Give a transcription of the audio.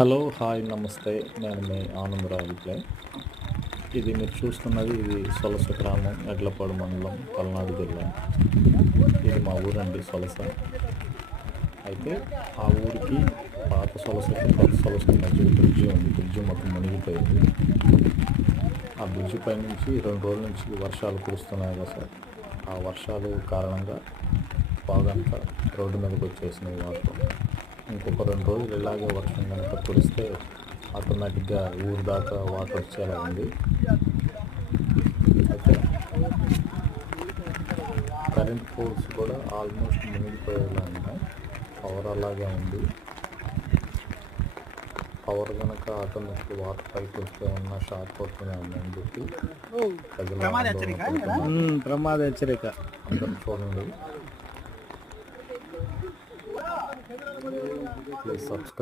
Hello, hi, నమస్తే. నేను మీ Anandarao reply. ఇది మీరు చూస్తున్నది సొలస గ్రామం, ఎడ్లపాడు మండలం, పల్నాడు జిల్లా. ఇది మా ఊరండి సొలస. అయితే ఆ ఊరికి పాత సొలసకి కొత్త సొలసకి మధ్య బ్రిడ్జి ఉంది. బ్రిడ్జి మొత్తం మునిగిపోయింది. ఆ బ్రిడ్జి పై నుంచి 2 రోజుల నుంచి వర్షాలు కురుస్తున్నాయి కదా సార్. ఆ వర్షాలు కారణంగా బాగంతా రోడ్డు మీదకి వచ్చేసినాయి వాటర్. ఇంకొక 2 రోజులు ఇలాగే వర్షం కనుక కురిస్తే ఆటోమేటిక్గా ఊరు దాకా వాటర్ వచ్చేలా ఉంది. అయితే కరెంట్ పోల్స్ కూడా ఆల్మోస్ట్ మునిగిపోయేలా ఉన్నాయి. పవర్ అలాగే ఉంది. పవర్ కనుక ఆటోమేటిక్ వాటర్ పైకి వస్తే ఉన్న షాక్ కొడుతూనే ఉందని చెప్పి ప్రమాద హెచ్చరిక అందరం చూడండి. Please subscribe.